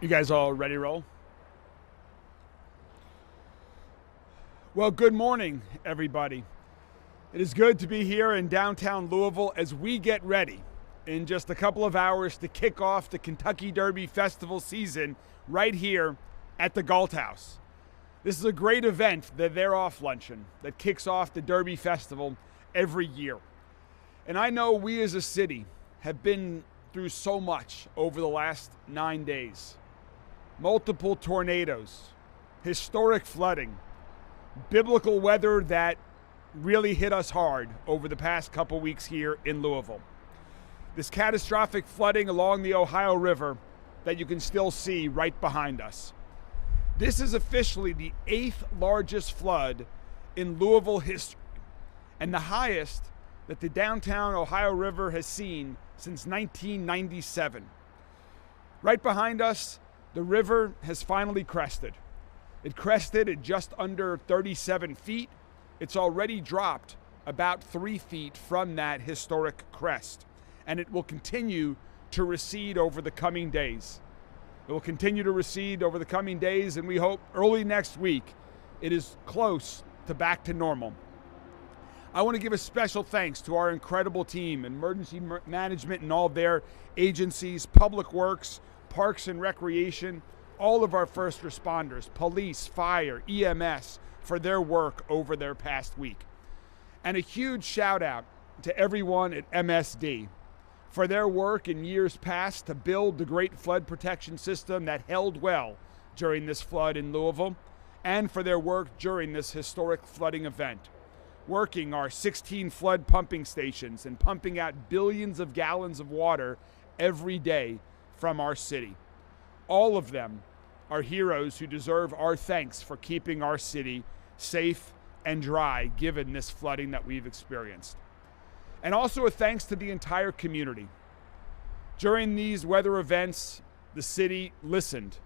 You guys all ready to roll? Well, good morning, everybody. It is good to be here in downtown Louisville as we get ready in just a couple of hours to kick off the Kentucky Derby Festival season right here at the Galt House. This is a great event, the They're Off Luncheon, that kicks off the Derby Festival every year. And I know we as a city have been through so much over the last 9 days. Multiple tornadoes, historic flooding, biblical weather that really hit us hard over the past couple weeks here in Louisville. This catastrophic flooding along the Ohio River that you can still see right behind us. This is officially the 8th largest flood in Louisville history and the highest that the downtown Ohio River has seen since 1997. Right behind us, the river has finally crested. It crested at just under 37 feet. It's already dropped about 3 feet from that historic crest, and it will continue to recede over the coming days. It will continue to recede over the coming days, and we hope early next week it is close to back to normal. I want to give a special thanks to our incredible team, emergency management and all their agencies, Public Works, Parks and Recreation, all of our first responders, police, fire, EMS, for their work over their past week. And a huge shout out to everyone at MSD for their work in years past to build the great flood protection system that held well during this flood in Louisville, and for their work during this historic flooding event, working our 16 flood pumping stations and pumping out billions of gallons of water every day from our city. All of them are heroes who deserve our thanks for keeping our city safe and dry given this flooding that we've experienced. And also a thanks to the entire community. During these weather events, the city listened,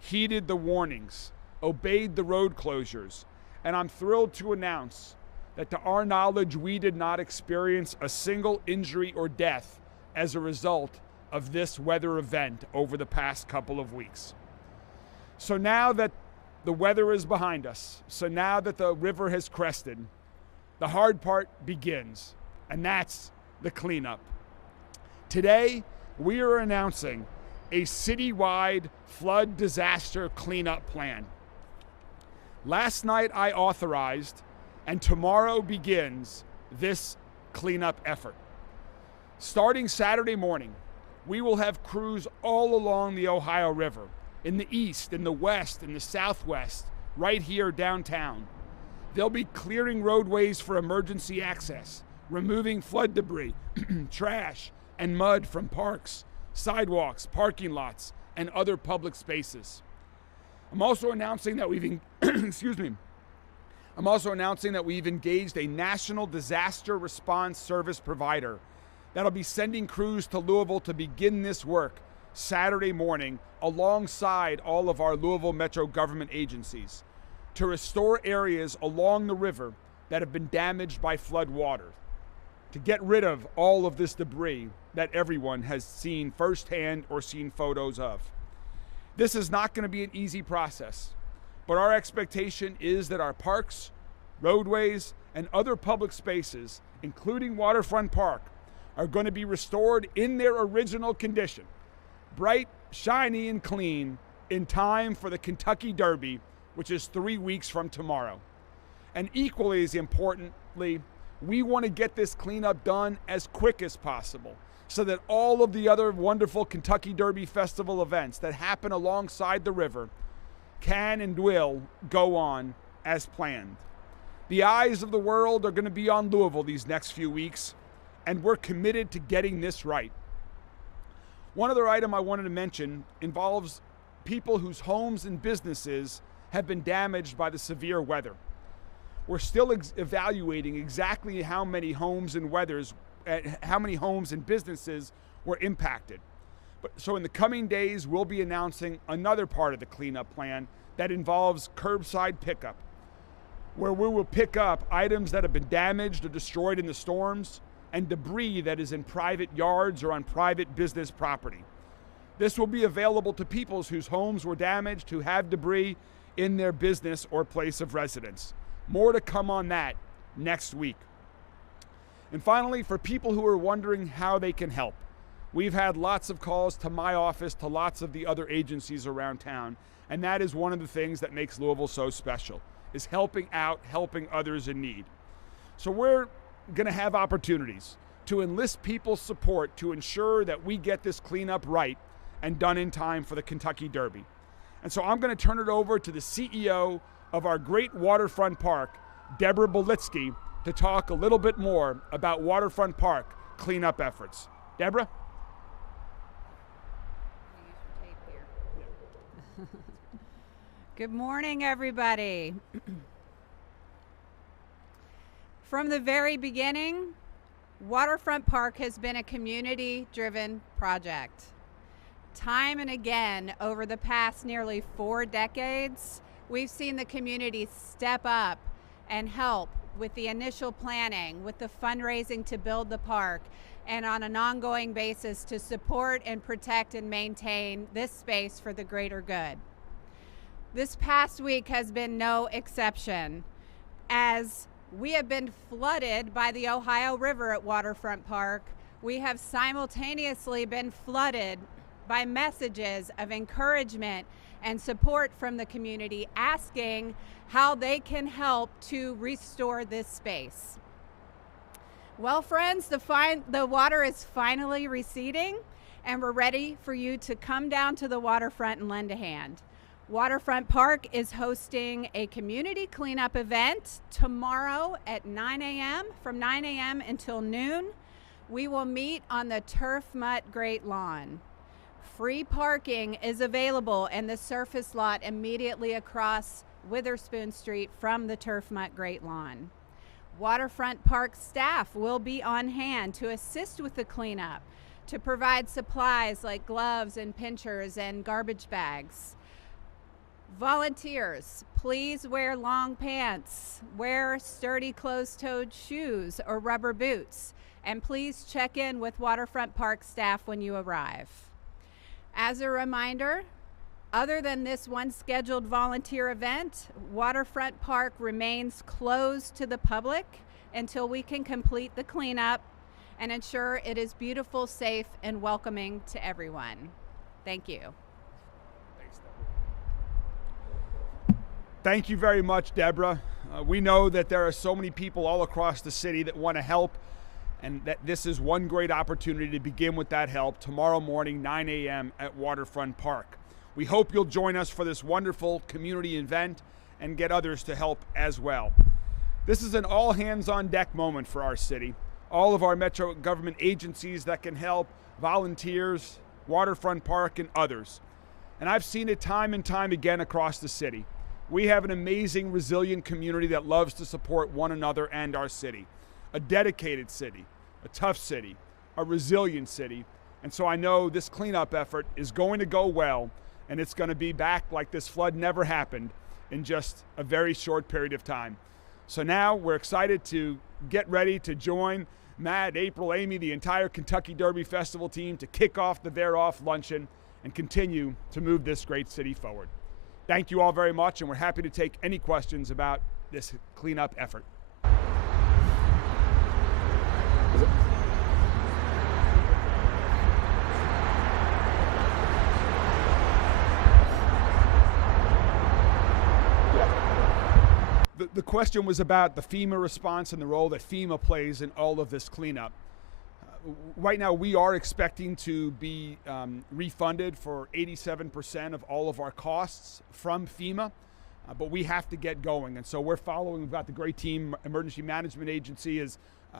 heeded the warnings, obeyed the road closures, and I'm thrilled to announce that to our knowledge, we did not experience a single injury or death as a result of this weather event over the past couple of weeks. So now that the weather is behind us, so now that the river has crested, the hard part begins, and that's the cleanup. Today, we are announcing a citywide flood disaster cleanup plan. Last night I authorized, and tomorrow begins this cleanup effort. Starting Saturday morning, we will have crews all along the Ohio River, in the east, in the west, in the southwest, right here downtown. They'll be clearing roadways for emergency access, removing flood debris, trash, and mud from parks, sidewalks, parking lots, and other public spaces. I'm also announcing that we've engaged a national disaster response service provider that'll be sending crews to Louisville to begin this work Saturday morning alongside all of our Louisville Metro government agencies to restore areas along the river that have been damaged by flood water, to get rid of all of this debris that everyone has seen firsthand or seen photos of. This is not going to be an easy process, but our expectation is that our parks, roadways, and other public spaces, including Waterfront Park, are going to be restored in their original condition, bright, shiny, and clean, in time for the Kentucky Derby, which is 3 weeks from tomorrow. And equally as importantly, we want to get this cleanup done as quick as possible so that all of the other wonderful Kentucky Derby Festival events that happen alongside the river can and will go on as planned. The eyes of the world are going to be on Louisville these next few weeks, and we're committed to getting this right. One other item I wanted to mention involves people whose homes and businesses have been damaged by the severe weather. We're still evaluating exactly how many homes and businesses were impacted. So in the coming days, we'll be announcing another part of the cleanup plan that involves curbside pickup, where we will pick up items that have been damaged or destroyed in the storms and debris that is in private yards or on private business property. This will be available to people whose homes were damaged, who have debris in their business or place of residence. More to come on that next week. And finally, for people who are wondering how they can help, we've had lots of calls to my office, to lots of the other agencies around town, and that is one of the things that makes Louisville so special, is helping out, helping others in need. So we're going to have opportunities to enlist people's support to ensure that we get this cleanup right and done in time for the Kentucky Derby. And so I'm going to turn it over to the CEO of our great waterfront park, Deborah Belitsky, to talk a little bit more about waterfront park cleanup efforts. Deborah? Good morning, everybody. From the very beginning, Waterfront Park has been a community-driven project. Time and again, over the past nearly 4 decades, we've seen the community step up and help with the initial planning, with the fundraising to build the park, and on an ongoing basis to support and protect and maintain this space for the greater good. This past week has been no exception, as we have been flooded by the Ohio River at Waterfront Park. We have simultaneously been flooded by messages of encouragement and support from the community asking how they can help to restore this space. Well, friends, the water is finally receding, and we're ready for you to come down to the waterfront and lend a hand. Waterfront Park is hosting a community cleanup event tomorrow at 9 a.m. From 9 a.m. until noon. We will meet on the Turf Mutt Great Lawn. Free parking is available in the surface lot immediately across Witherspoon Street from the Turf Mutt Great Lawn. Waterfront Park staff will be on hand to assist with the cleanup, to provide supplies like gloves and pinchers and garbage bags. Volunteers, please wear long pants, wear sturdy closed-toed shoes or rubber boots, and please check in with Waterfront Park staff when you arrive. As a reminder, other than this one scheduled volunteer event, Waterfront Park remains closed to the public until we can complete the cleanup and ensure it is beautiful, safe, and welcoming to everyone. Thank you. Thank you very much, Deborah. We know that there are so many people all across the city that want to help, and that this is one great opportunity to begin with that help tomorrow morning, 9 a.m. at Waterfront Park. We hope you'll join us for this wonderful community event and get others to help as well. This is an all-hands-on-deck moment for our city. All of our metro government agencies that can help, volunteers, Waterfront Park, and others. And I've seen it time and time again across the city. We have an amazing, resilient community that loves to support one another and our city. A dedicated city, a tough city, a resilient city. And so I know this cleanup effort is going to go well, and it's going to be back like this flood never happened in just a very short period of time. So now we're excited to get ready to join Matt, April, Amy, the entire Kentucky Derby Festival team to kick off the They're Off luncheon and continue to move this great city forward. Thank you all very much, and we're happy to take any questions about this cleanup effort. The question was about the FEMA response and the role that FEMA plays in all of this cleanup. Right now, we are expecting to be refunded for 87% of all of our costs from FEMA, but we have to get going. And so we're following. We've got the great team. Emergency Management Agency is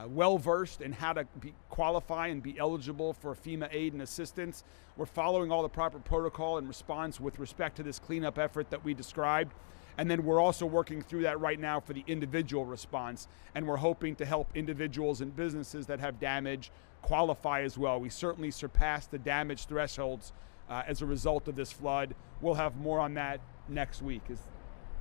well-versed in how to qualify and be eligible for FEMA aid and assistance. We're following all the proper protocol and response with respect to this cleanup effort that we described. And then we're also working through that right now for the individual response. And we're hoping to help individuals and businesses that have damage qualify as well. We certainly surpassed the damage thresholds as a result of this flood. We'll have more on that next week. Is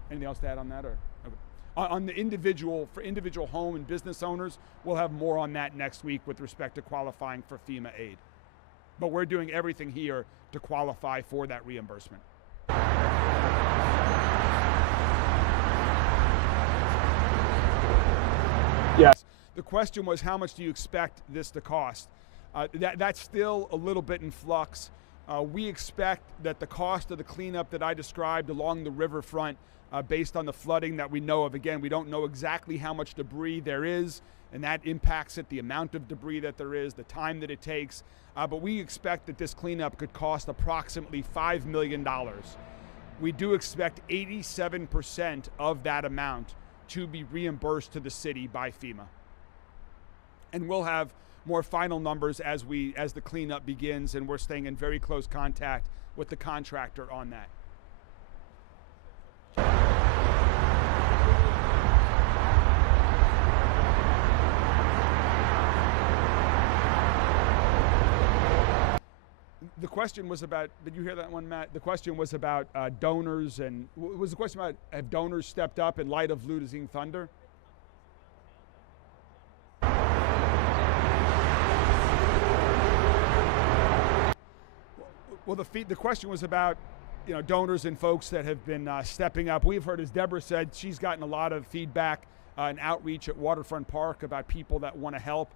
anything else to add on that? Or okay. On the individual, for individual home and business owners, we'll have more on that next week with respect to qualifying for FEMA aid. but we're doing everything here to qualify for that reimbursement. Yes. The question was, how much do you expect this to cost? That's still a little bit in flux. We expect that the cost of the cleanup that I described along the riverfront, based on the flooding that we know of, again, we don't know exactly how much debris there is, and that impacts it, the amount of debris that there is, the time that it takes. But we expect that this cleanup could cost approximately $5 million. We do expect 87% of that amount to be reimbursed to the city by FEMA. And we'll have more final numbers as the cleanup begins, and we're staying in very close contact with the contractor on that. The question was about, did you hear that one, Matt? The question was about donors, and was the question about, have donors stepped up in light of losing Thunder? Well, the question was about, donors and folks that have been stepping up. We've heard, as Deborah said, she's gotten a lot of feedback and outreach at Waterfront Park about people that want to help.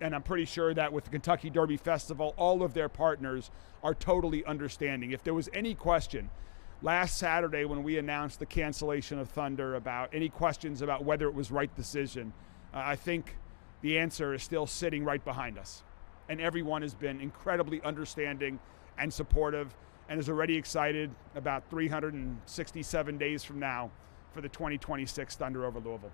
And I'm pretty sure that with the Kentucky Derby Festival, all of their partners are totally understanding. If there was any question last Saturday when we announced the cancellation of Thunder, about any questions about whether it was right decision, I think the answer is still sitting right behind us. And everyone has been incredibly understanding and supportive, and is already excited about 367 days from now for the 2026 Thunder over Louisville.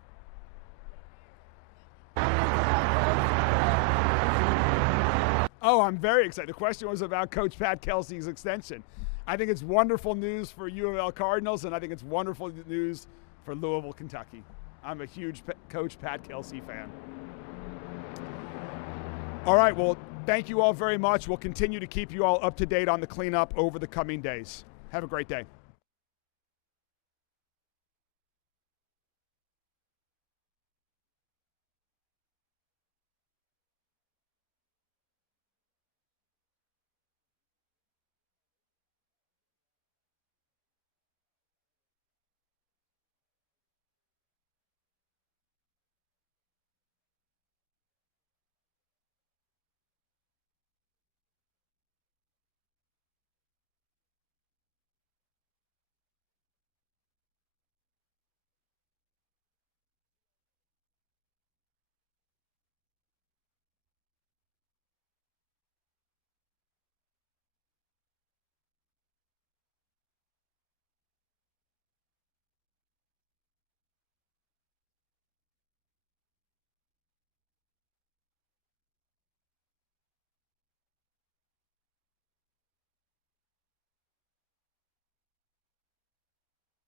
Oh, I'm very excited. The question was about Coach Pat Kelsey's extension. I think it's wonderful news for U of L Cardinals, and I think it's wonderful news for Louisville, Kentucky. I'm a huge Coach Pat Kelsey fan. All right, well, thank you all very much. We'll continue to keep you all up to date on the cleanup over the coming days. Have a great day.